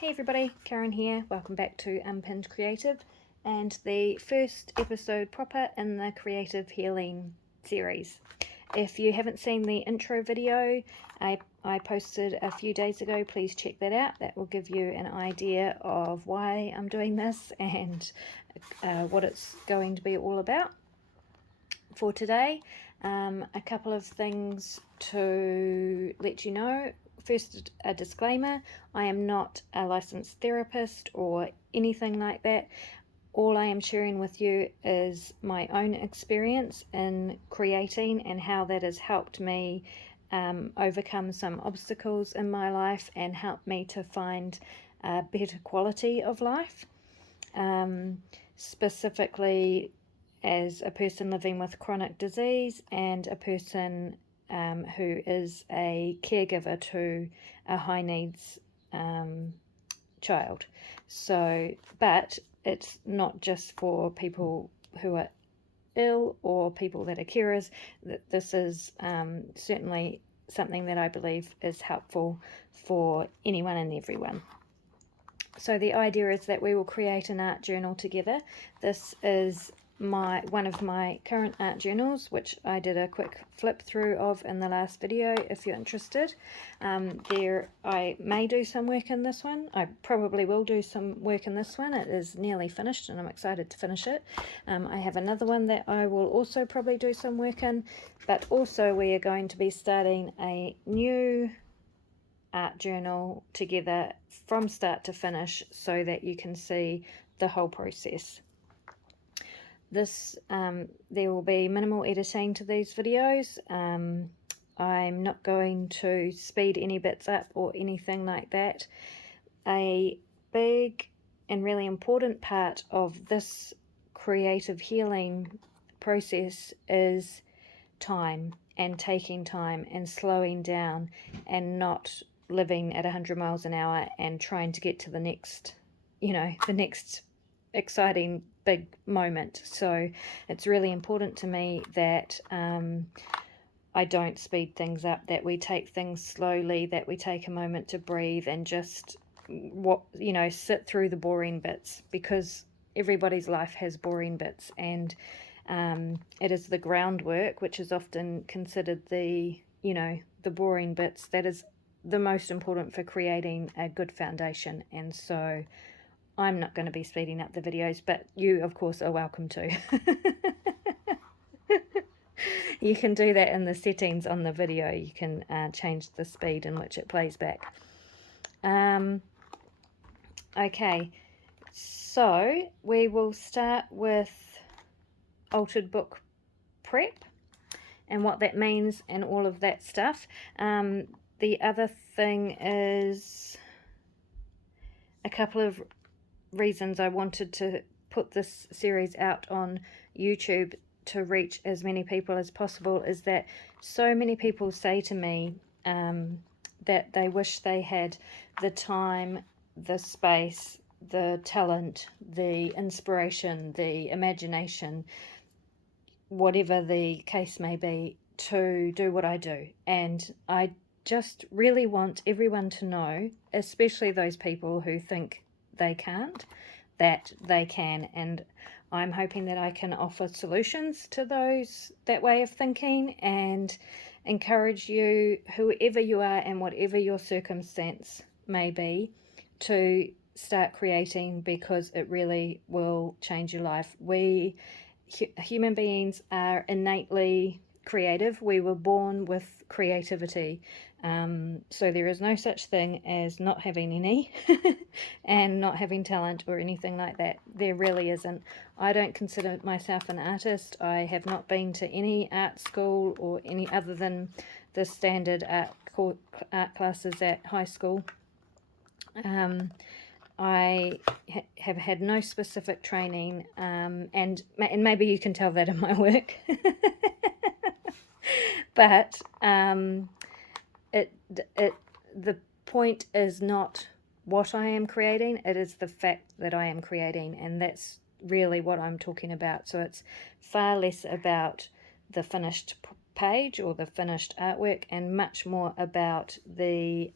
Hey everybody, Karen here. Welcome back to Unpinned Creative and the first episode proper in the Creative Healing series. If you haven't seen the intro video I posted a few days ago, please check that out. That will give you an idea of why I'm doing this and what it's going to be all about. For today, a couple of things to let you know. First, a disclaimer: I am not a licensed therapist or anything like that. All I am sharing with you is my own experience in creating and how that has helped me overcome some obstacles in my life and help me to find a better quality of life. Specifically, as a person living with chronic disease and a person who is a caregiver to a high needs child. So, but it's not just for people who are ill or people that are carers. This is certainly something that I believe is helpful for anyone and everyone. So the idea is that we will create an art journal together. This is one of my current art journals, which I did a quick flip through of in the last video if you're interested. I may do some work in this one. I probably will do some work in this one. It is nearly finished and I'm excited to finish it. I have another one that I will also probably do some work in, but also we are going to be starting a new art journal together from start to finish so that you can see the whole process. There will be minimal editing to these videos. I'm not going to speed any bits up or anything like that. A big and really important part of this creative healing process is time and taking time and slowing down and not living at 100 miles an hour and trying to get to the next exciting big moment. So it's really important to me that I don't speed things up, that we take things slowly, that we take a moment to breathe and just sit through the boring bits, because everybody's life has boring bits, and it is the groundwork, which is often considered the boring bits, that is the most important for creating a good foundation. And so I'm not going to be speeding up the videos, but you of course are welcome to. You can do that in the settings on the video. You can change the speed in which it plays back. Okay, so we will start with altered book prep and what that means and all of that stuff. The other thing is a couple of reasons I wanted to put this series out on YouTube to reach as many people as possible is that so many people say to me that they wish they had the time, the space, the talent, the inspiration, the imagination, whatever the case may be, to do what I do. And I just really want everyone to know, especially those people who think they can't, that they can. And I'm hoping that I can offer solutions to that way of thinking, and encourage you, whoever you are and whatever your circumstance may be, to start creating, because it really will change your life. Human beings are innately creative. We were born with creativity. So there is no such thing as not having any and not having talent or anything like that. There really isn't. I don't consider myself an artist. I have not been to any art school or any other than the standard art classes at high school. I have had no specific training, and maybe you can tell that in my work. But the point is not what I am creating, it is the fact that I am creating, and that's really what I'm talking about. So it's far less about the finished page or the finished artwork, and much more about the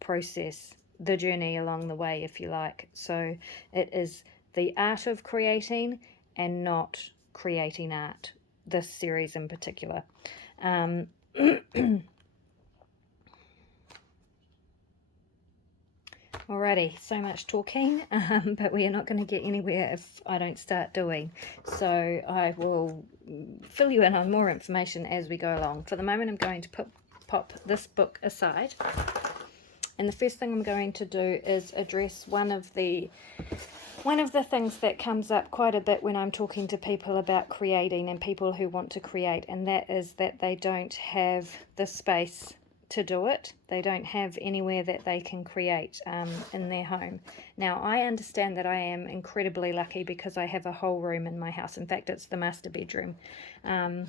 process the journey along the way, if you like. So it is the art of creating and not creating art, this series in particular. Alrighty, so much talking, but we are not going to get anywhere if I don't start doing. So I will fill you in on more information as we go along. For the moment, I'm going to pop this book aside. And the first thing I'm going to do is address one of the things that comes up quite a bit when I'm talking to people about creating and people who want to create, and that is that they don't have the space to do it. They don't have anywhere that they can create in their home. Now, I understand that I am incredibly lucky because I have a whole room in my house. In fact, it's the master bedroom. I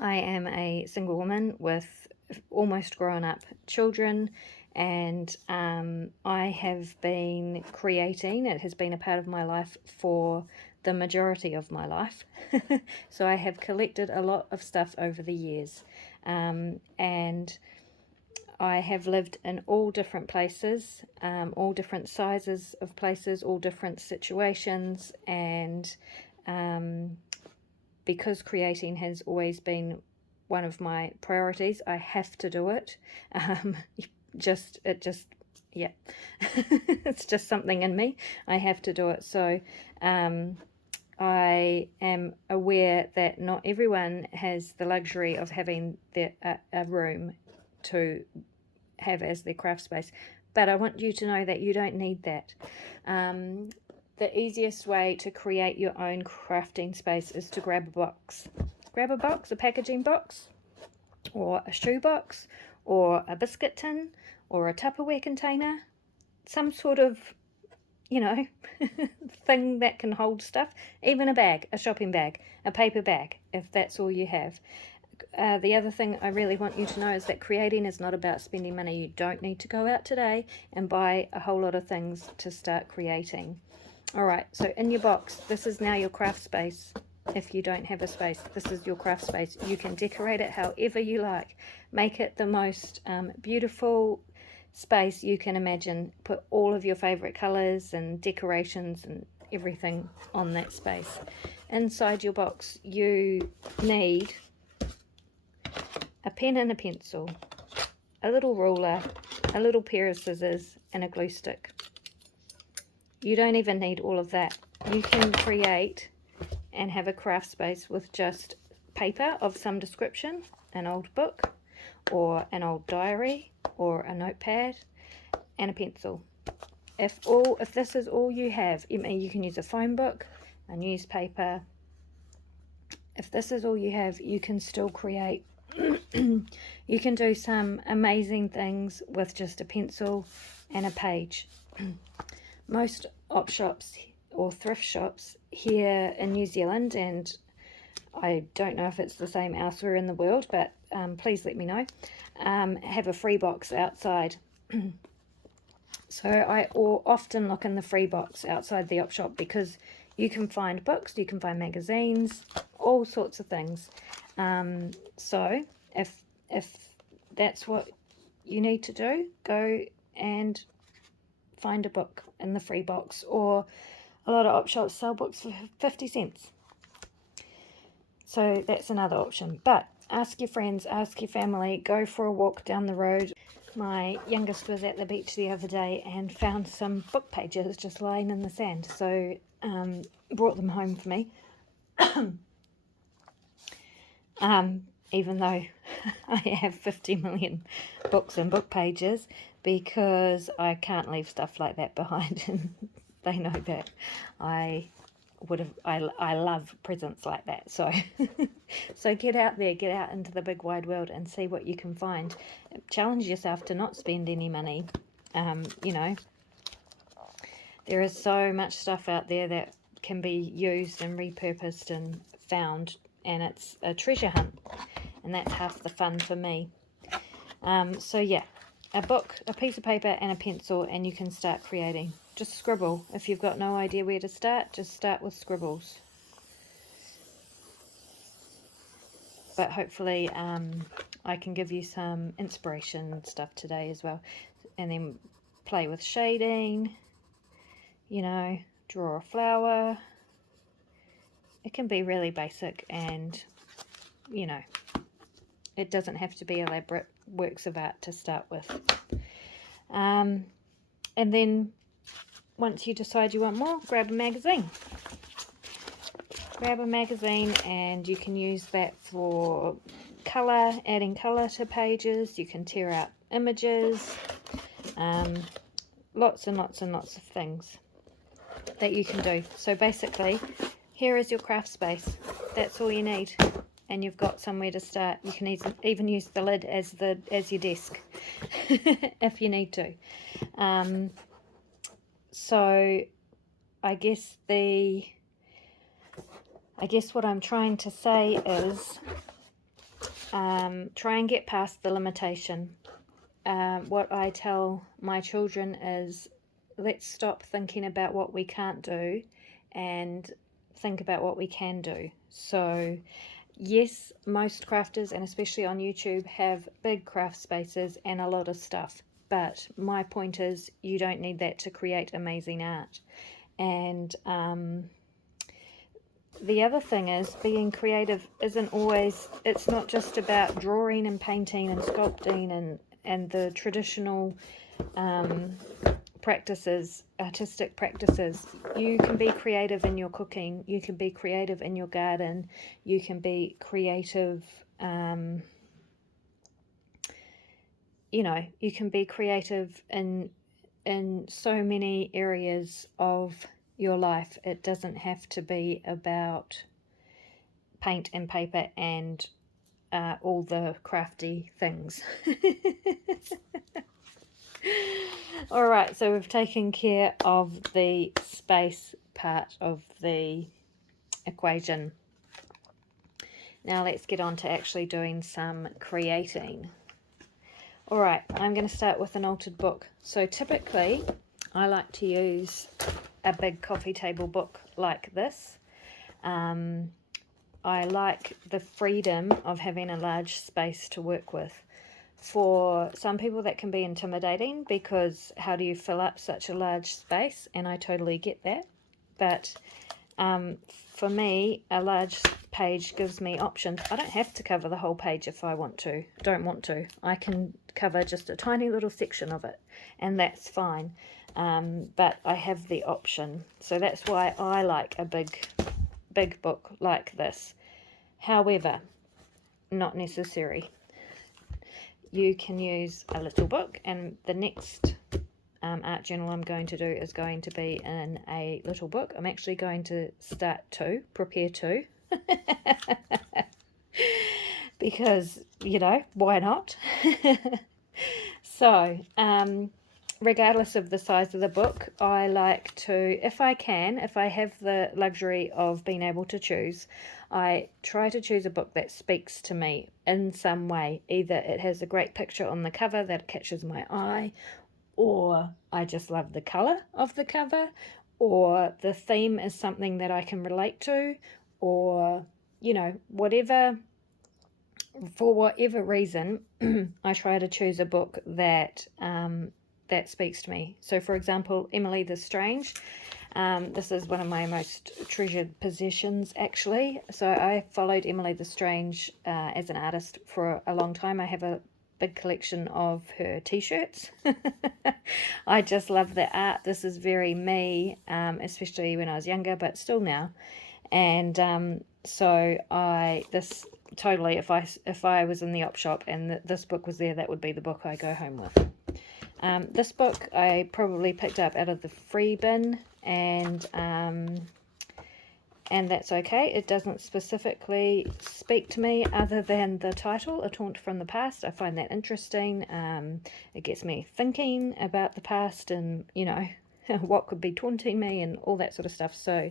am a single woman with almost grown up children, and I have been creating. It has been a part of my life for the majority of my life. So I have collected a lot of stuff over the years, and I have lived in all different places, all different sizes of places, all different situations, and because creating has always been one of my priorities, I have to do it. Yeah, it's just something in me. I have to do it. So I am aware that not everyone has the luxury of having a room to have as their craft space, but I want you to know that you don't need that. The easiest way to create your own crafting space is to grab a box. Grab a box, a packaging box, or a shoe box, or a biscuit tin, or a Tupperware container, some sort of, thing that can hold stuff, even a bag, a shopping bag, a paper bag, if that's all you have. The other thing I really want you to know is that creating is not about spending money. You don't need to go out today and buy a whole lot of things to start creating. All right, so in your box, this is now your craft space. If you don't have a space, this is your craft space. You can decorate it however you like. Make it the most beautiful space you can imagine. Put all of your favorite colors and decorations and everything on that space. Inside your box, you need a pen and a pencil, a little ruler, a little pair of scissors, and a glue stick. You don't even need all of that. You can create and have a craft space with just paper of some description, an old book, or an old diary, or a notepad, and a pencil. If this is all you have, you can use a phone book, a newspaper. If this is all you have, you can still create. You can do some amazing things with just a pencil and a page. Most op shops or thrift shops here in New Zealand, and I don't know if it's the same elsewhere in the world, but please let me know, have a free box outside. So I often look in the free box outside the op shop because you can find books, you can find magazines, all sorts of things. So if that's what you need to do, go and find a book in the free box, or a lot of op shops sell books for 50 cents. So that's another option. But ask your friends, ask your family, go for a walk down the road. My youngest was at the beach the other day and found some book pages just lying in the sand. So brought them home for me. Even though I have 50 million books and book pages, because I can't leave stuff like that behind, and they know that. I love presents like that. So so get out there, get out into the big wide world and see what you can find. Challenge yourself to not spend any money. There is so much stuff out there that can be used and repurposed and found, and it's a treasure hunt, and that's half the fun for me. So yeah, a book, a piece of paper and a pencil, and you can start creating. Just scribble. If you've got no idea where to start, just start with scribbles. But hopefully I can give you some inspiration stuff today as well. And then play with shading, you know, draw a flower. It can be really basic, and, you know, it doesn't have to be elaborate works of art to start with. And then once you decide you want more, grab a magazine. Grab a magazine, and you can use that for colour, adding colour to pages. You can tear out images, lots and lots and lots of things that you can do. So basically, here is your craft space. That's all you need, and you've got somewhere to start. You can even use the lid as your desk if you need to. So I guess what I'm trying to say is try and get past the limitation. What I tell my children is, let's stop thinking about what we can't do and think about what we can do. So yes, most crafters, and especially on YouTube, have big craft spaces and a lot of stuff. But my point is, you don't need that to create amazing art. And the other thing is, being creative isn't always, it's not just about drawing and painting and sculpting and the traditional practices, artistic practices. You can be creative in your cooking, you can be creative in your garden, you can be creative, you know, you can be creative in so many areas of your life. It doesn't have to be about paint and paper and all the crafty things. All right, so we've taken care of the space part of the equation. Now let's get on to actually doing some creating. All right, I'm going to start with an altered book. So typically I like to use a big coffee table book like this. I like the freedom of having a large space to work with. For some people that can be intimidating, because how do you fill up such a large space? And I totally get that. But for me, a large page gives me options. I don't have to cover the whole page if I don't want to. I can cover just a tiny little section of it, and that's fine. But I have the option. So that's why I like a big book like this. However, not necessary. You can use a little book, and the next art journal I'm going to do is going to be in a little book. I'm actually going to prepare two, because, you know, why not? So, regardless of the size of the book, I like to, if I have the luxury of being able to choose, I try to choose a book that speaks to me in some way. Either it has a great picture on the cover that catches my eye, or I just love the colour of the cover, or the theme is something that I can relate to, or, you know, whatever. For whatever reason, I try to choose a book that that speaks to me. So, for example, Emily the Strange. This is one of my most treasured possessions, actually. So I followed Emily the Strange as an artist for a long time. I have a big collection of her t-shirts. I just love the art. This is very me, especially when I was younger, but still now. And so totally, if I was in the op shop and this book was there, that would be the book I go home with. This book I probably picked up out of the free bin, and that's okay. It doesn't specifically speak to me other than the title, A Taunt from the Past. I find that interesting. It gets me thinking about the past and, you know, what could be taunting me and all that sort of stuff. So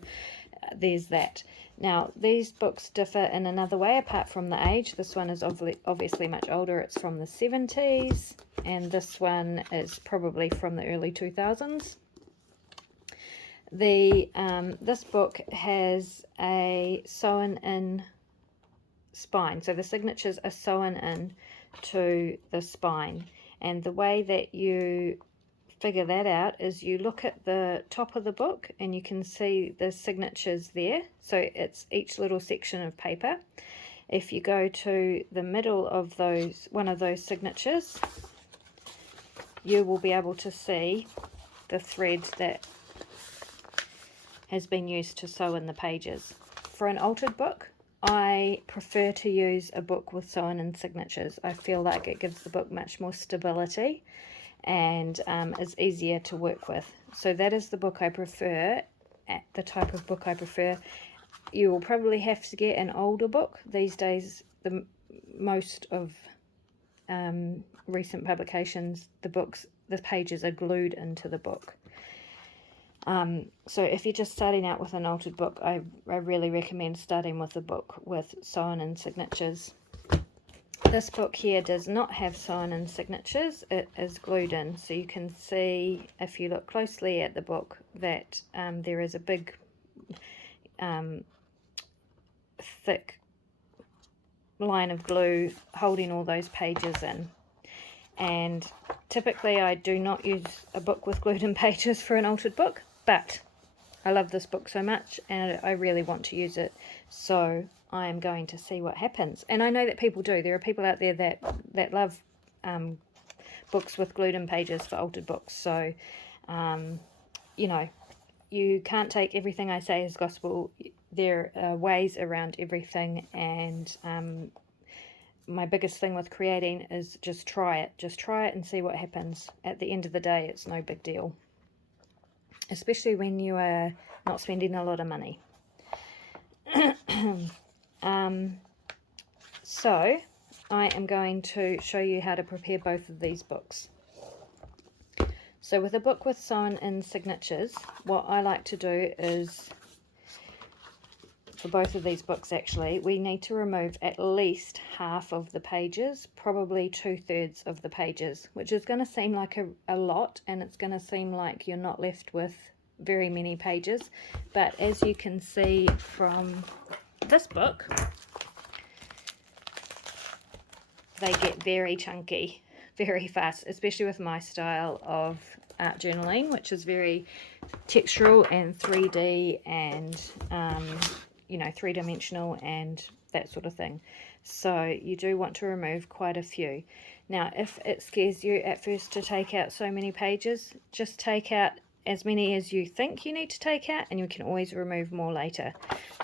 there's that. Now, these books differ in another way apart from the age. This one is obviously much older. It's from the 70s, and this one is probably from the early 2000s. This book has a sewn-in spine, so the signatures are sewn in to the spine, and the way that you figure that out is you look at the top of the book and you can see the signatures there. So it's each little section of paper. If you go to the middle of one of those signatures, you will be able to see the thread that has been used to sew in the pages. For an altered book, I prefer to use a book with sewn-in signatures. I feel like it gives the book much more stability and is easier to work with. So that is the book I prefer, the type of book I prefer. You will probably have to get an older book. These days, most of recent publications, the pages are glued into the book. So if you're just starting out with an altered book, I really recommend starting with a book with sewn-in signatures. This book here does not have sewn-in signatures. It is glued in, so you can see if you look closely at the book that there is a big thick line of glue holding all those pages in. And typically I do not use a book with glued in pages for an altered book, but I love this book so much and I really want to use it, so I am going to see what happens. And I know that people do. There are people out there that love books with glued in pages for altered books, so you know, you can't take everything I say as gospel. There are ways around everything, and my biggest thing with creating is just try it. Just try it and see what happens. At the end of the day, it's no big deal, especially when you are not spending a lot of money. So I am going to show you how to prepare both of these books. So with a book with sewn-in signatures, what I like to do is, for both of these books actually, we need to remove at least half of the pages, probably 2/3 of the pages, which is going to seem like a lot, and it's going to seem like you're not left with very many pages. But as you can see from this book, they get very chunky very fast, especially with my style of art journaling, which is very textural and 3D and you know, three-dimensional and that sort of thing. So you do want to remove quite a few. Now, if it scares you at first to take out so many pages, just take out as many as you think you need to take out, and you can always remove more later.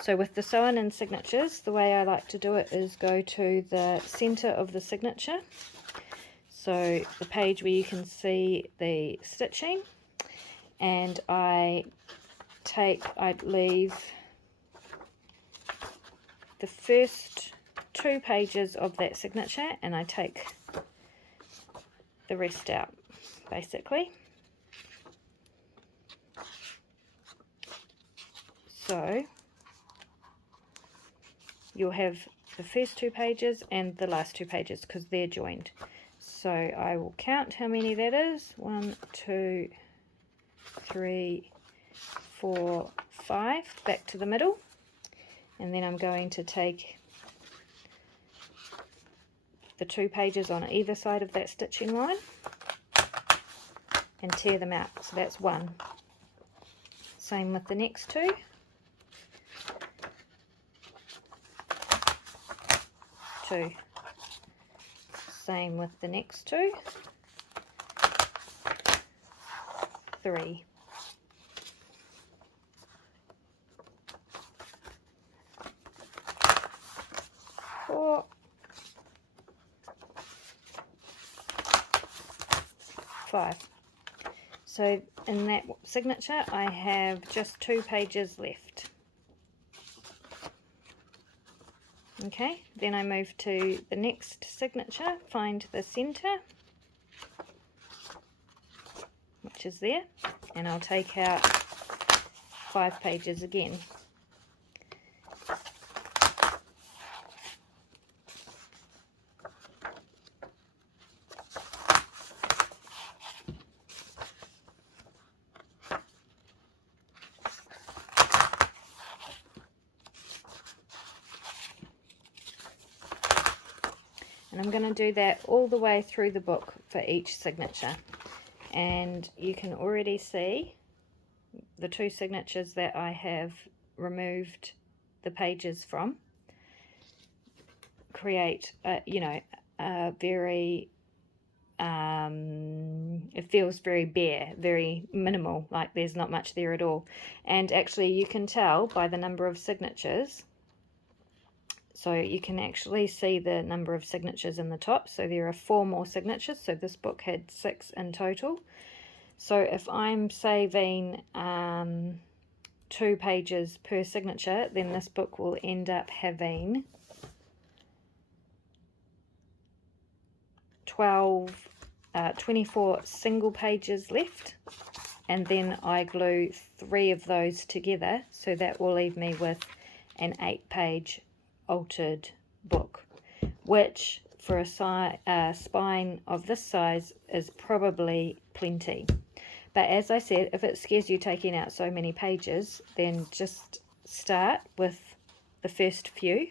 So with the sewn-in signatures, the way I like to do it is go to the center of the signature, so the page where you can see the stitching, and I leave the first 2 pages of that signature and I take the rest out, basically. So you'll have the first 2 pages and the last 2 pages because they're joined. So I will count how many that is. 1, 2, 3, 4, 5, back to the middle. And then I'm going to take the 2 pages on either side of that stitching line and tear them out. So that's 1. Same with the next 2. 2. Same with the next 2. 3. 4. 5. So in that signature I have just 2 pages left. Okay, then I move to the next signature, find the center, which is there, and I'll take out 5 pages again. And I'm going to do that all the way through the book for each signature. and you can already see the 2 signatures that I have removed the pages from create a very it feels very bare, very minimal, like there's not much there at all. And actually you can tell by the number of signatures. So you can actually see the number of signatures in the top. So there are 4 more signatures. So this book had 6 in total. So if I'm saving 2 pages per signature, then this book will end up having 24 single pages left, and then I glue 3 of those together, so that will leave me with an 8-page altered book, which for a spine of this size is probably plenty. But as I said, if it scares you taking out so many pages, then just start with the first few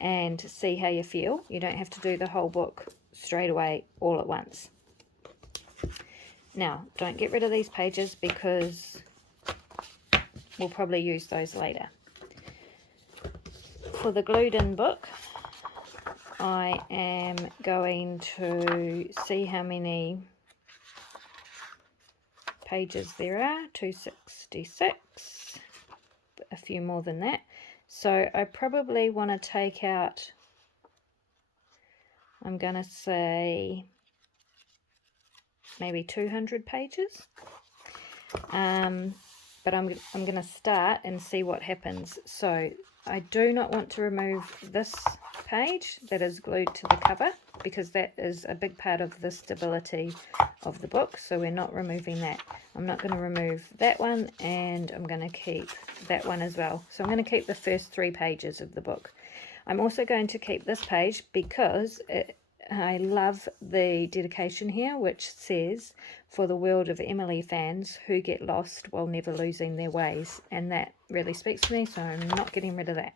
and see how you feel. You don't have to do the whole book straight away all at once. Now, don't get rid of these pages because we'll probably use those later. For the glued in book, I am going to see how many pages there are. 266, a few more than that. So I probably want to take out, I'm going to say maybe 200 pages. But I'm going to start and see what happens. So I do not want to remove this page that is glued to the cover, because that is a big part of the stability of the book, so we're not removing that. I'm not going to remove that one, and I'm going to keep that one as well. So I'm going to keep the first 3 pages of the book. I'm also going to keep this page because I love the dedication here, which says, "For the world of Emily fans who get lost while never losing their ways," and that really speaks to me, so I'm not getting rid of that.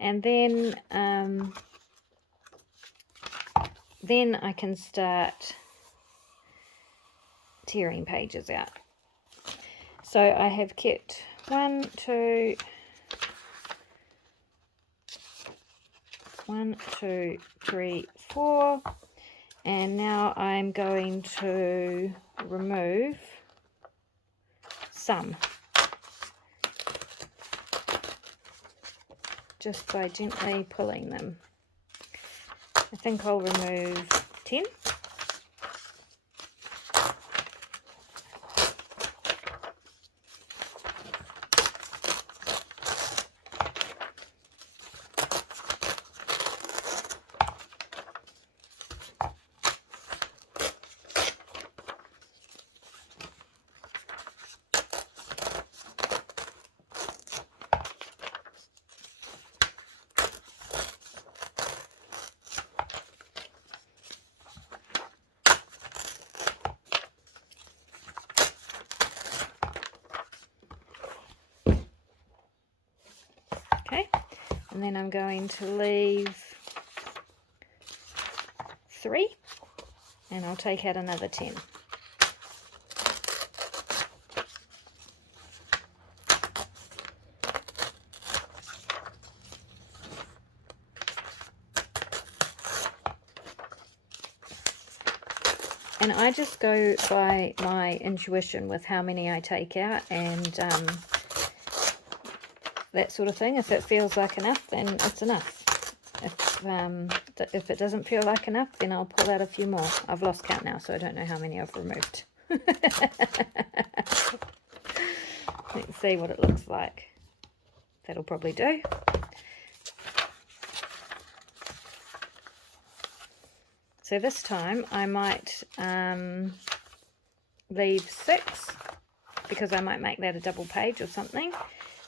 And then I can start tearing pages out. So I have kept 1, 2, 3, 4, and now I'm going to remove some just by gently pulling them. I think I'll remove 10. Okay, and then I'm going to leave 3, and I'll take out another 10. And I just go by my intuition with how many I take out, and that sort of thing. If it feels like enough, then it's enough. If it doesn't feel like enough, then I'll pull out a few more. I've lost count now, so I don't know how many I've removed. Let's see what it looks like. That'll probably do. So this time I might leave 6, because I might make that a double page or something.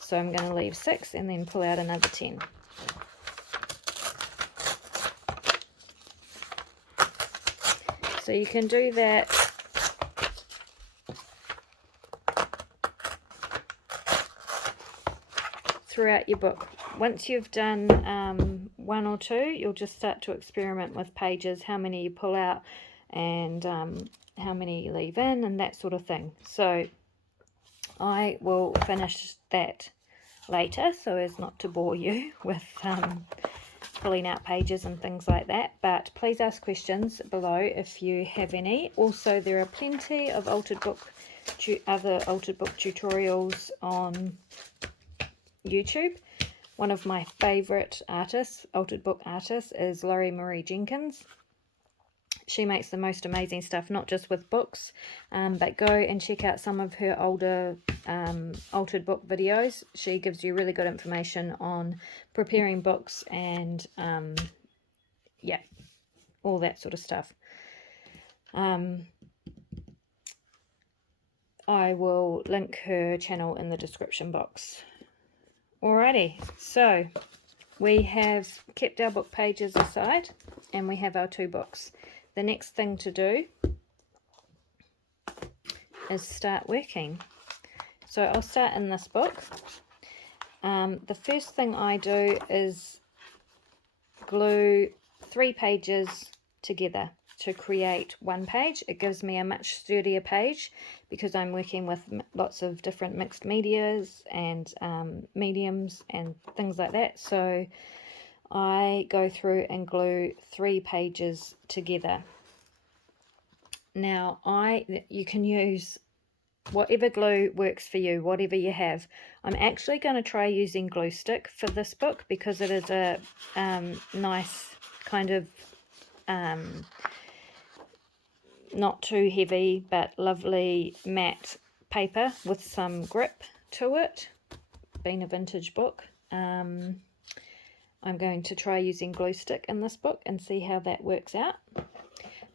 So I'm going to leave 6 and then pull out another 10. So you can do that throughout your book. Once you've done 1 or 2, you'll just start to experiment with pages, how many you pull out, and how many you leave in and that sort of thing. So I will finish that later so as not to bore you with pulling out pages and things like that, but please ask questions below if you have any. Also, there are plenty of other altered book tutorials on YouTube. One of my favorite artists, altered book artists, is Laurie Marie Jenkins. She makes the most amazing stuff, not just with books, but go and check out some of her older altered book videos. She gives you really good information on preparing books and yeah, all that sort of stuff. I will link her channel in the description box. Alrighty, so we have kept our book pages aside and we have our 2 books. The next thing to do is start working. So I'll start in this book. The first thing I do is glue 3 pages together to create 1 page. It gives me a much sturdier page because I'm working with lots of different mixed medias and mediums and things like that. So I go through and glue 3 pages together. Now you can use whatever glue works for you, whatever you have. I'm actually going to try using glue stick for this book because it is a nice kind of not too heavy but lovely matte paper with some grip to it, being a vintage book. I'm going to try using glue stick in this book and see how that works out.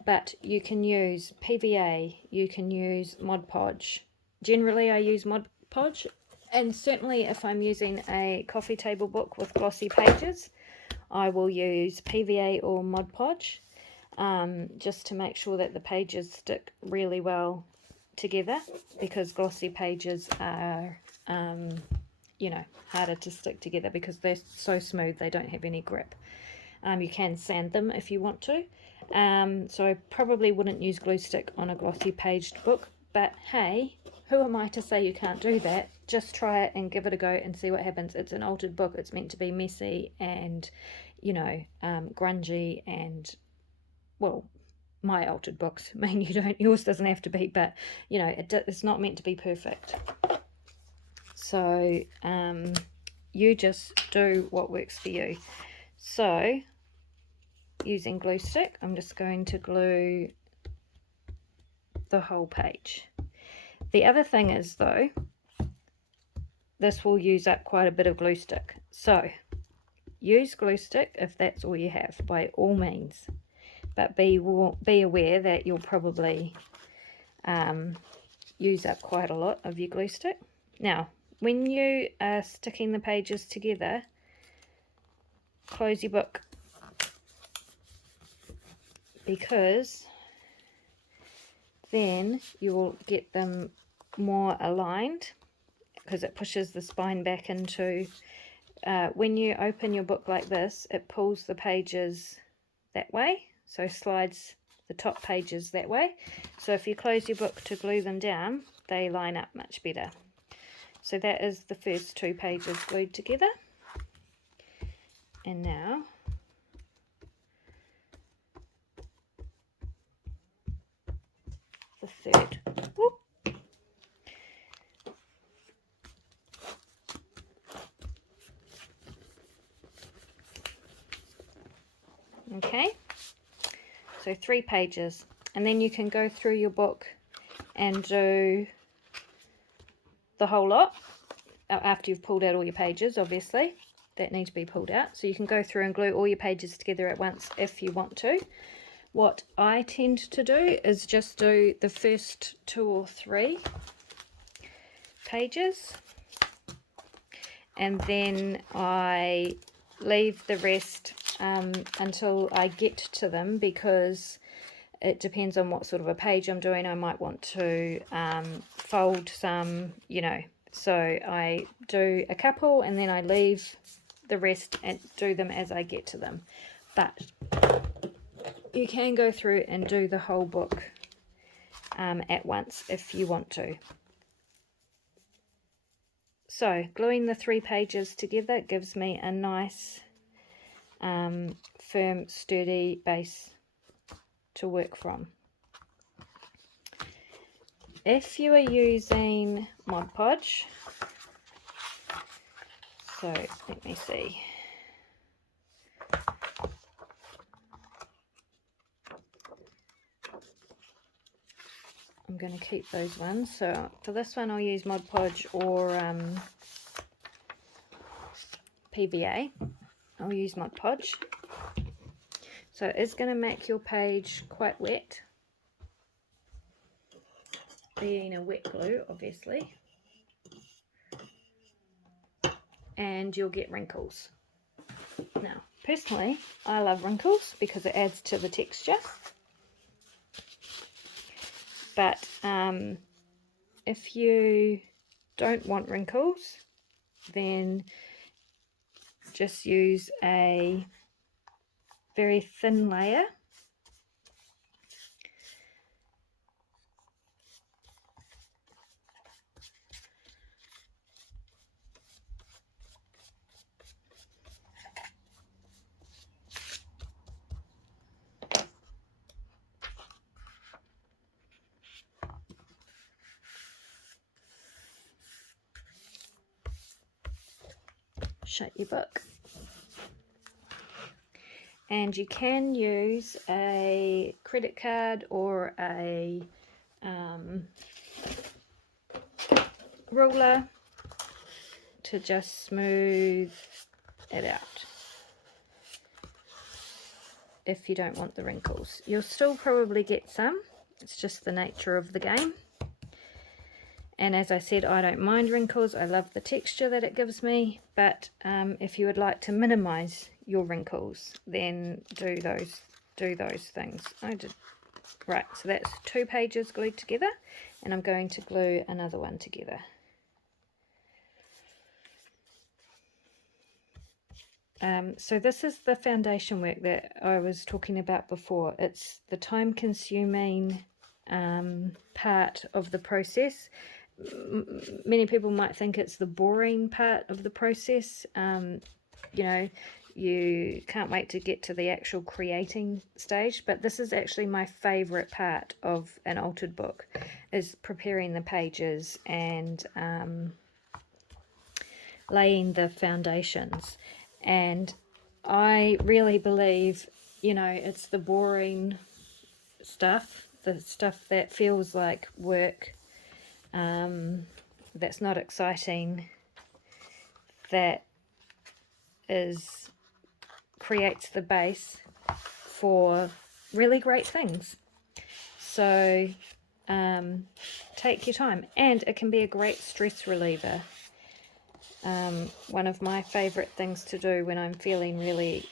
But you can use PVA, you can use Mod Podge. Generally I use Mod Podge, and certainly if I'm using a coffee table book with glossy pages, I will use PVA or Mod Podge, just to make sure that the pages stick really well together, because glossy pages are you know, harder to stick together because they're so smooth, they don't have any grip. You can sand them if you want to. So I probably wouldn't use glue stick on a glossy paged book, but hey, who am I to say you can't do that? Just try it and give it a go and see what happens. It's an altered book. It's meant to be messy and, you know, grungy and, well, my altered books. I mean, yours doesn't have to be, but, you know, it's not meant to be perfect. So you just do what works for you. So using glue stick, I'm just going to glue the whole page. The other thing is though, this will use up quite a bit of glue stick. So use glue stick if that's all you have, by all means. But be aware that you'll probably use up quite a lot of your glue stick. Now, when you are sticking the pages together, close your book, because then you will get them more aligned, because it pushes the spine back into, when you open your book like this, it pulls the pages that way, so slides the top pages that way. So if you close your book to glue them down, they line up much better. So that is the first 2 pages glued together. And now the third. Whoop. Okay, so 3 pages, and then you can go through your book and do the whole lot after you've pulled out all your pages, obviously that need to be pulled out. So you can go through and glue all your pages together at once if you want to. What I tend to do is just do the first 2 or 3 pages, and then I leave the rest until I get to them, because it depends on what sort of a page I'm doing. I might want to fold some, you know, so I do a couple and then I leave the rest and do them as I get to them. But you can go through and do the whole book at once if you want to. So gluing the 3 pages together gives me a nice firm, sturdy base to work from. If you are using Mod Podge, so let me see. I'm going to keep those ones. So for this one I'll use Mod Podge or PVA. I'll use Mod Podge. So it's going to make your page quite wet, being a wet glue obviously, and you'll get wrinkles. Now personally I love wrinkles because it adds to the texture, but if you don't want wrinkles, then just use a very thin layer. Shut your book. And you can use a credit card or a ruler to just smooth it out if you don't want the wrinkles. You'll still probably get some, it's just the nature of the game. And as I said, I don't mind wrinkles, I love the texture that it gives me, but if you would like to minimize your wrinkles, then do those things. Right, so that's 2 pages glued together, and I'm going to glue another one together. So this is the foundation work that I was talking about before. It's the time-consuming part of the process. Many people might think it's the boring part of the process. You know, you can't wait to get to the actual creating stage, but this is actually my favorite part of an altered book, is preparing the pages and laying the foundations. And I really believe, you know, it's the boring stuff, the stuff that feels like work, that's not exciting, that creates the base for really great things. So take your time, and it can be a great stress reliever. One of my favorite things to do when I'm feeling really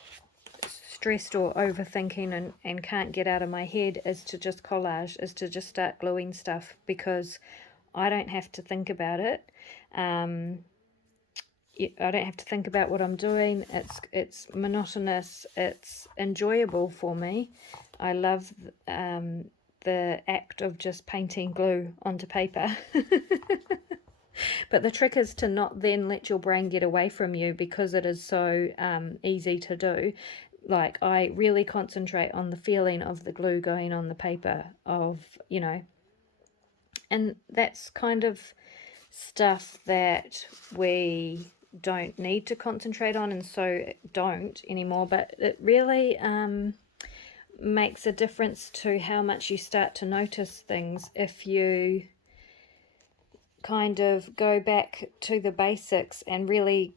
stressed or overthinking and can't get out of my head is to just collage, is to just start gluing stuff, because I don't have to think about it. I don't have to think about what I'm doing. It's monotonous. It's enjoyable for me. I love the act of just painting glue onto paper. But the trick is to not then let your brain get away from you, because it is so easy to do. Like, I really concentrate on the feeling of the glue going on the paper, of, you know, and that's kind of stuff that we don't need to concentrate on, and so don't anymore, but it really makes a difference to how much you start to notice things if you kind of go back to the basics and really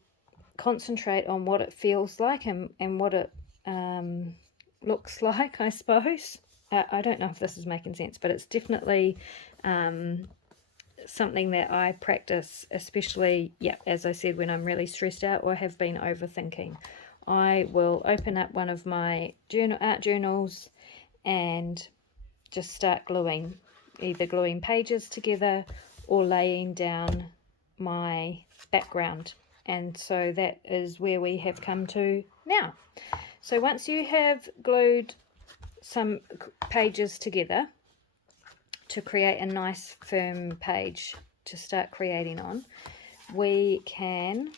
concentrate on what it feels like and what it looks like, I suppose. I don't know if this is making sense, but it's definitely something that I practice, especially, yeah, as I said, when I'm really stressed out or have been overthinking. I will open up one of my art journals and just start gluing, either gluing pages together or laying down my background. And so that is where we have come to now. So once you have glued some pages together, to create a nice firm page to start creating on, we can,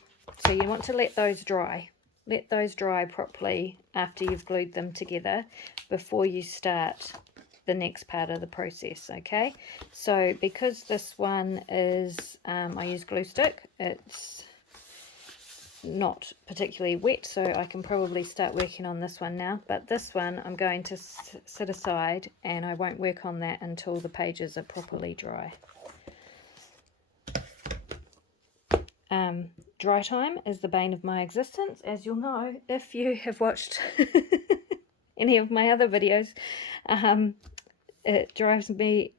so you want to let those dry. Let those dry properly after you've glued them together before you start the next part of the process, okay? So because this one is, I use glue stick, it's not particularly wet, so I can probably start working on this one now, but this one I'm going to sit aside and I won't work on that until the pages are properly dry. Dry time is the bane of my existence, as you'll know if you have watched any of my other videos. It drives me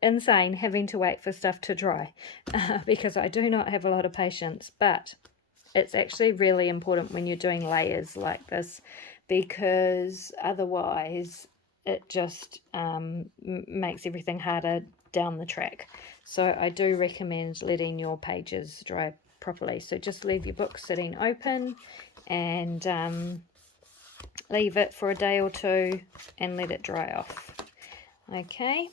insane having to wait for stuff to dry because I do not have a lot of patience, but it's actually really important when you're doing layers like this, because otherwise it just makes everything harder down the track. So I do recommend letting your pages dry properly. So just leave your book sitting open and leave it for a day or two and let it dry off. Okay,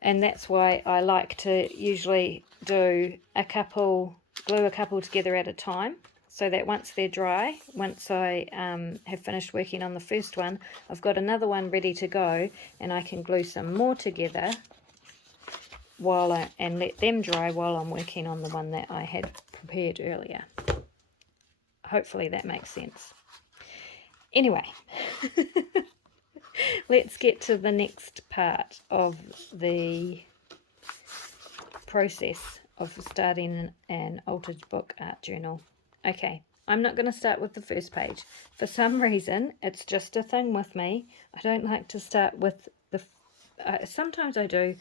and that's why I like to usually do glue a couple together at a time, so that once they're dry, once I have finished working on the first one, I've got another one ready to go, and I can glue some more together and let them dry while I'm working on the one that I had prepared earlier. Hopefully that makes sense. Anyway, let's get to the next part of the process of starting an altered book art journal. Okay, I'm not going to start with the first page. For some reason, it's just a thing with me. I don't like to start with the... sometimes I do,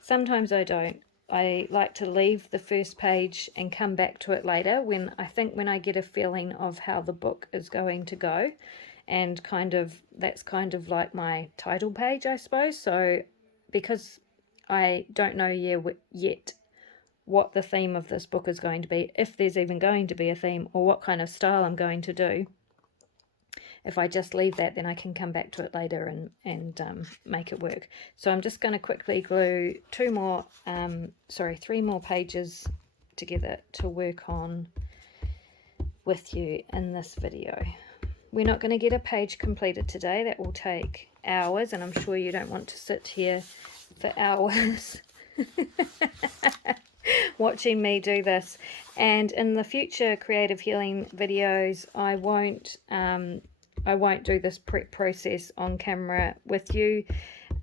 sometimes I don't. I like to leave the first page and come back to it later when I get a feeling of how the book is going to go, and that's kind of like my title page, I suppose. So because I don't know yet what the theme of this book is going to be, if there's even going to be a theme, or what kind of style I'm going to do, if I just leave that, then I can come back to it later and make it work. So I'm just going to quickly glue three more pages together to work on with you in this video. We're not going to get a page completed today. That will take hours, and I'm sure you don't want to sit here for hours watching me do this. And in the future creative healing videos, I won't do this prep process on camera with you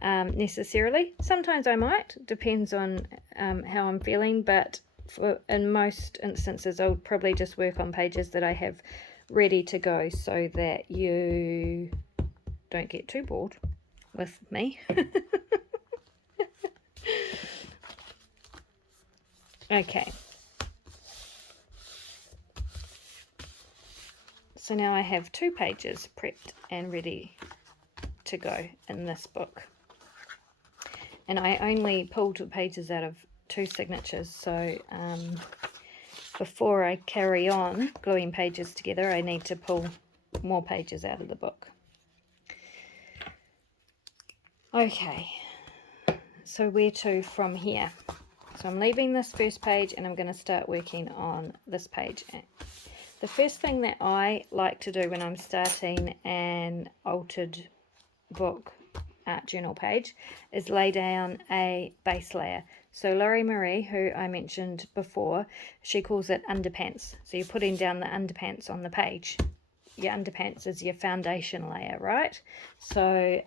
necessarily. Sometimes I might, depends on how I'm feeling, but in most instances I'll probably just work on pages that I have ready to go, so that you don't get too bored with me. Okay, so now I have 2 pages prepped and ready to go in this book, and I only pulled the pages out of 2 signatures, so before I carry on gluing pages together, I need to pull more pages out of the book. Okay, so where to from here? So I'm leaving this first page and I'm going to start working on this page. The first thing that I like to do when I'm starting an altered book art journal page is lay down a base layer. So Laurie Marie, who I mentioned before, she calls it underpants. So you're putting down the underpants on the page. Your underpants is your foundation layer, right? So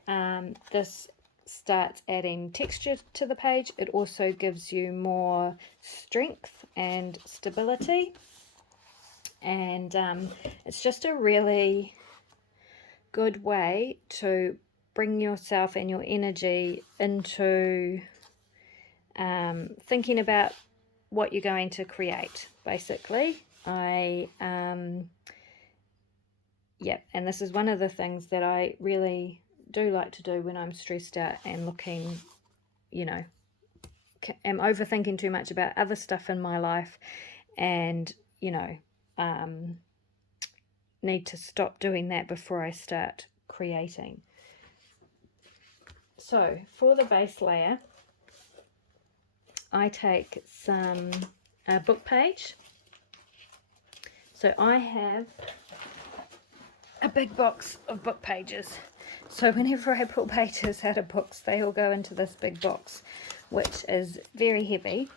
this starts adding texture to the page. It also gives you more strength and stability, and it's just a really good way to bring yourself and your energy into thinking about what you're going to create, basically. Yeah, and this is one of the things that I really do like to do when I'm stressed out and looking, am overthinking too much about other stuff in my life, and need to stop doing that before I start creating. So for the base layer, I take some book page. So I have a big box of book pages. So whenever I pull pages out of books, they all go into this big box, which is very heavy.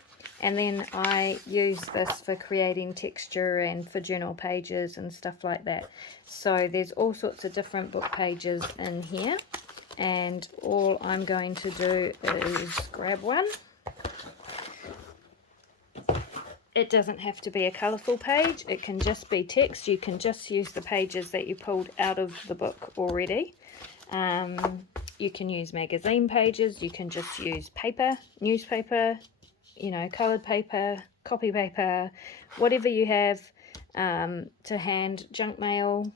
And then I use this for creating texture and for journal pages and stuff like that. So there's all sorts of different book pages in here. And all I'm going to do is grab one. It doesn't have to be a colourful page, it can just be text. You can just use the pages that you pulled out of the book already. You can use magazine pages, you can just use paper, newspaper, you know, coloured paper, copy paper, whatever you have to hand, junk mail,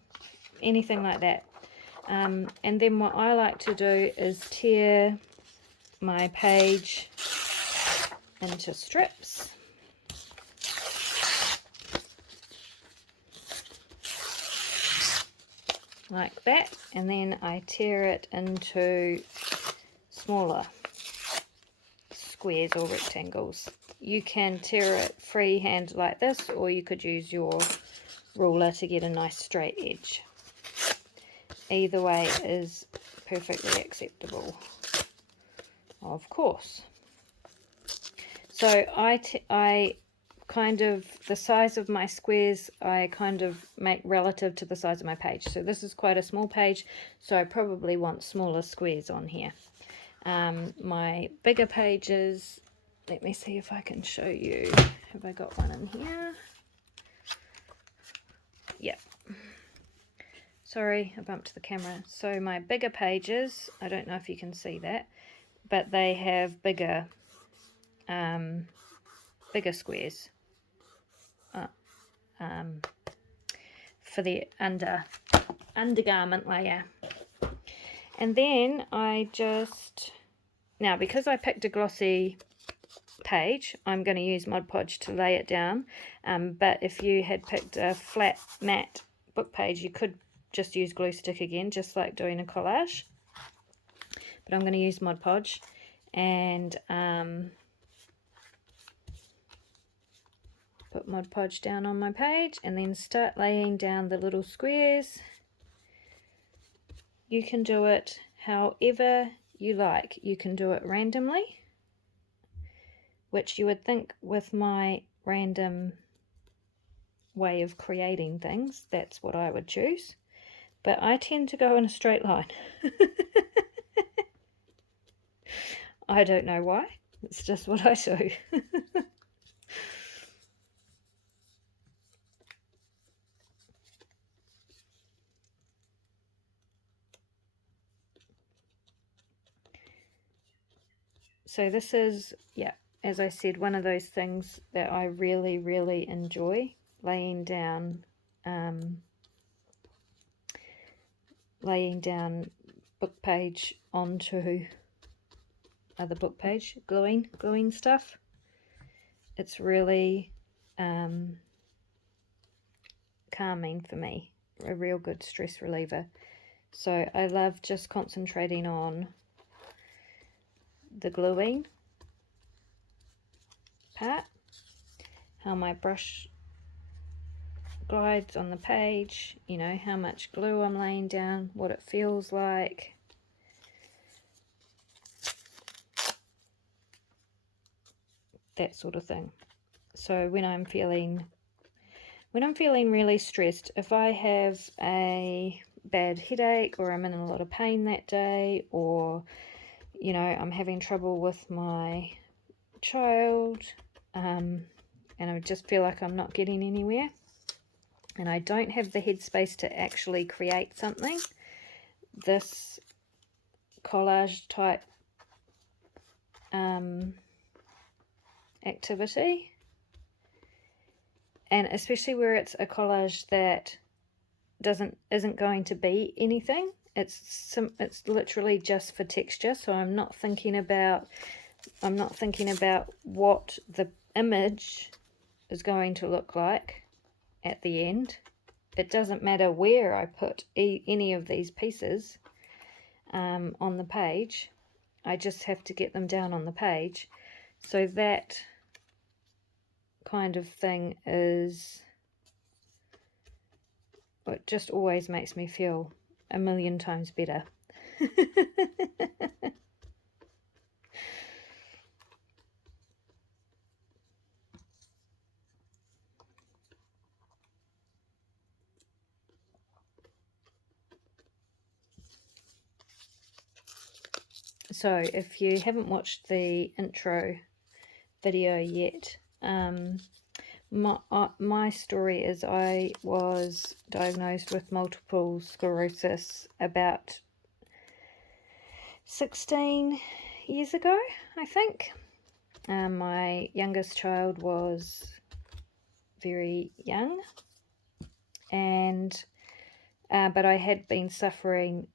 anything like that. And then what I like to do is tear my page into strips. Like that, and then I tear it into smaller squares or rectangles. You can tear it freehand like this, or you could use your ruler to get a nice straight edge. Either way is perfectly acceptable, of course. So I kind of, the size of my squares I kind of make relative to the size of my page. So this is quite a small page, so I probably want smaller squares on here. My bigger pages, let me see if I can show you. Have I got one in here? Yep. Sorry, I bumped the camera. So my bigger pages, I don't know if you can see that, but they have bigger bigger squares for the undergarment layer. And then I just, now because I picked a glossy page, I'm going to use Mod Podge to lay it down, but if you had picked a flat matte book page, you could just use glue stick again, just like doing a collage. But I'm going to use Mod Podge and put Mod Podge down on my page and then start laying down the little squares. You can do it however you like. You can do it randomly, which you would think with my random way of creating things, that's what I would choose. But I tend to go in a straight line. I don't know why. It's just what I do. So this is, yeah, as I said, one of those things that I really, really enjoy, laying down book page onto other book page, gluing stuff. It's really calming for me, a real good stress reliever. So I love just concentrating on the gluing part, how my brush glides on the page, you know, how much glue I'm laying down, what it feels like. That sort of thing. So when I'm feeling really stressed, if I have a bad headache or I'm in a lot of pain that day, or you know, I'm having trouble with my child, and I just feel like I'm not getting anywhere and I don't have the headspace to actually create something, this collage type activity, and especially where it's a collage that isn't going to be anything, it's literally just for texture. So I'm not thinking about what the image is going to look like at the end. It doesn't matter where I put any of these pieces on the page. I just have to get them down on the page. So that kind of thing is, it just always makes me feel a million times better. So if you haven't watched the intro video yet, my story is I was diagnosed with multiple sclerosis about 16 years ago, I think. My youngest child was very young, and but I had been suffering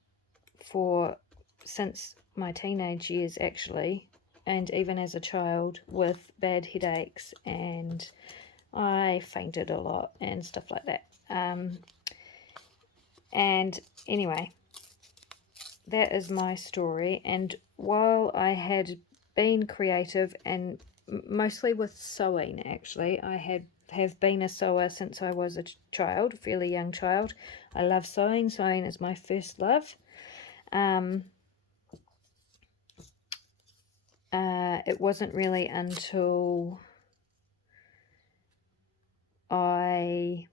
since my teenage years, actually, and even as a child, with bad headaches, and I fainted a lot and stuff like that. And anyway, that is my story. And while I had been creative, and mostly with sewing, actually, I have been a sewer since I was a child, a fairly young child. I love sewing. Sewing is my first love. It wasn't really until I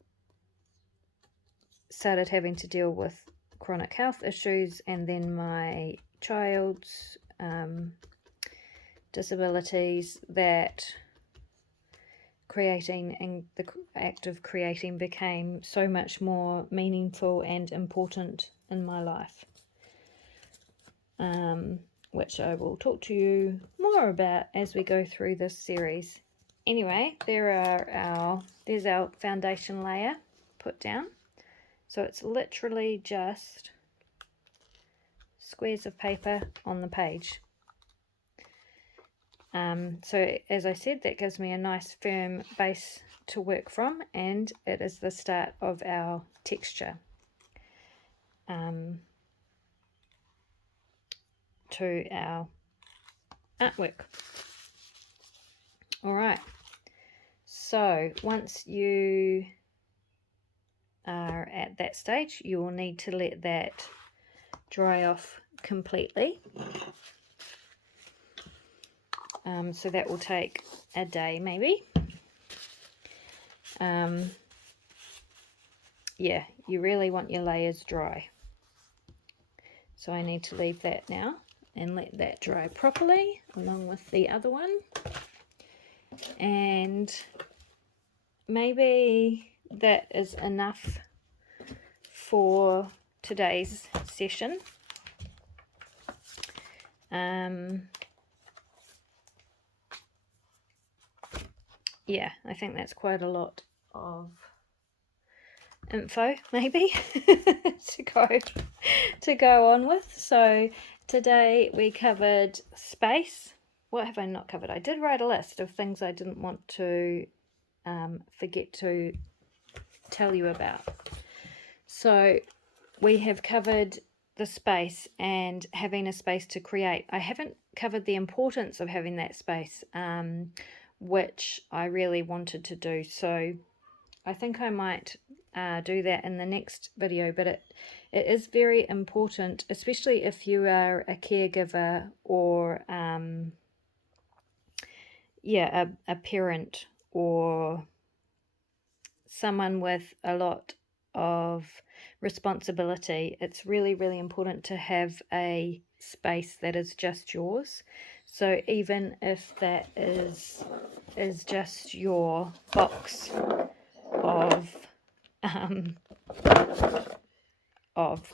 started having to deal with chronic health issues, and then my child's disabilities, that creating and the act of creating became so much more meaningful and important in my life, which I will talk to you more about as we go through this series. Anyway, there's our foundation layer put down. So it's literally just squares of paper on the page. So as I said, that gives me a nice firm base to work from, and it is the start of our texture to our artwork. All right, so once you are at that stage, you will need to let that dry off completely. So that will take a day maybe. Yeah, you really want your layers dry. So I need to leave that now and let that dry properly along with the other one. And maybe that is enough for today's session. Yeah, I think that's quite a lot of info maybe to go on with. So today we covered space. What have I not covered? I did write a list of things I didn't want to forget to tell you about. So we have covered the space and having a space to create. I haven't covered the importance of having that space, which I really wanted to do. So I think I might do that in the next video, but it is very important, especially if you are a caregiver or a parent or someone with a lot of responsibility. It's really, really important to have a space that is just yours. So even if that is just your box of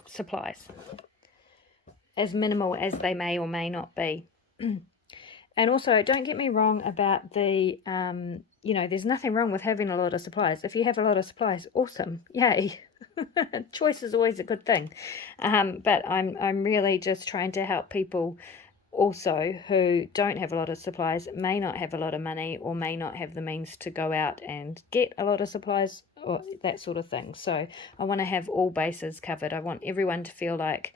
supplies, as minimal as they may or may not be. And also, don't get me wrong about the there's nothing wrong with having a lot of supplies. If you have a lot of supplies, awesome, yay. Choice is always a good thing. But I'm really just trying to help people also who don't have a lot of supplies, may not have a lot of money, or may not have the means to go out and get a lot of supplies, or that sort of thing. So I want to have all bases covered. I want everyone to feel like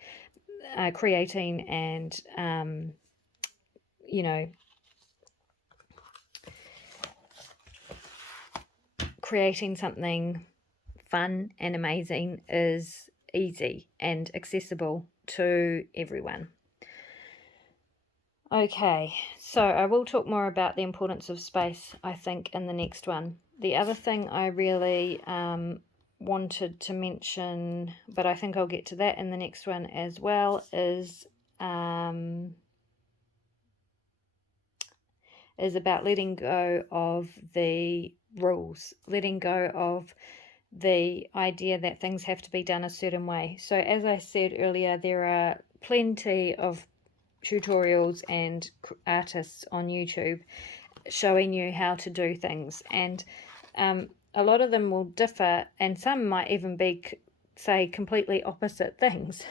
creating and you know, creating something fun and amazing is easy and accessible to everyone. Okay, so I will talk more about the importance of space, I think, in the next one. The other thing I really wanted to mention, but I think I'll get to that in the next one as well, is about letting go of the rules, letting go of the idea that things have to be done a certain way. So as I said earlier, there are plenty of tutorials and artists on YouTube showing you how to do things, and a lot of them will differ, and some might even be, say, completely opposite things.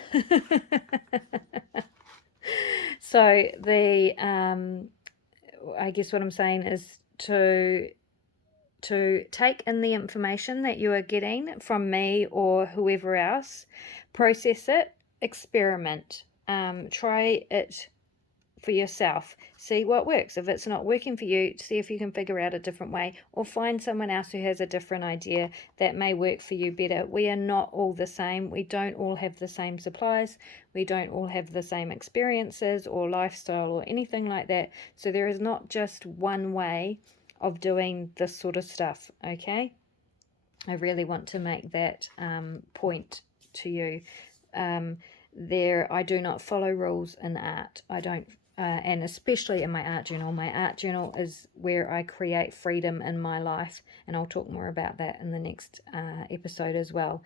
So the I guess what I'm saying is to take in the information that you are getting from me or whoever else, process it, experiment, try it for yourself, see what works. If it's not working for you, see if you can figure out a different way, or find someone else who has a different idea that may work for you better. We are not all the same. We don't all have the same supplies. We don't all have the same experiences or lifestyle or anything like that. So there is not just one way of doing this sort of stuff, okay? I really want to make that point to you. I do not follow rules in art. I don't, and especially in my art journal. My art journal is where I create freedom in my life, and I'll talk more about that in the next episode as well.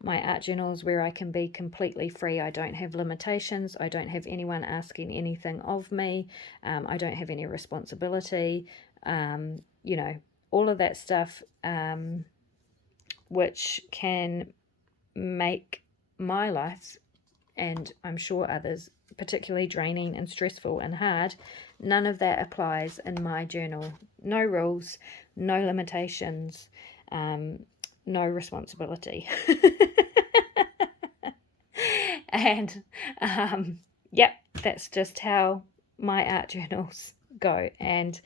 My art journal is where I can be completely free. I don't have limitations. I don't have anyone asking anything of me. I don't have any responsibility. You know, all of that stuff, which can make my life, and I'm sure others, particularly draining and stressful and hard. None of that applies in my journal. No rules, no limitations, no responsibility. And yep, that's just how my art journals go. And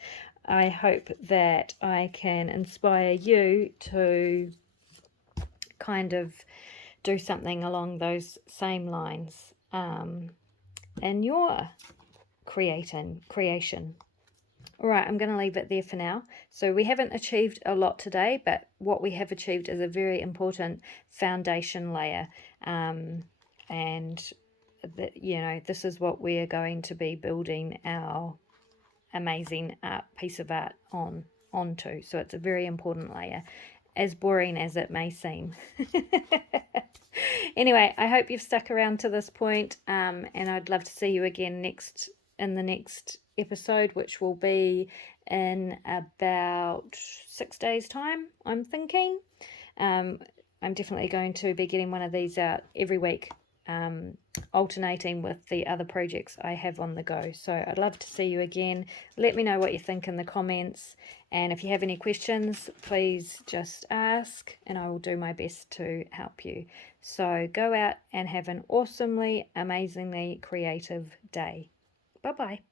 I hope that I can inspire you to kind of do something along those same lines in your creation. All right, I'm going to leave it there for now. So we haven't achieved a lot today, but what we have achieved is a very important foundation layer. And you know, this is what we are going to be building our amazing piece of art onto. So it's a very important layer, as boring as it may seem. Anyway, I hope you've stuck around to this point, and I'd love to see you again in the next episode, which will be in about 6 days' time, I'm thinking. I'm definitely going to be getting one of these out every week, alternating with the other projects I have on the go. So I'd love to see you again. Let me know what you think in the comments, and if you have any questions, please just ask and I will do my best to help you. So go out and have an awesomely, amazingly creative day. Bye bye.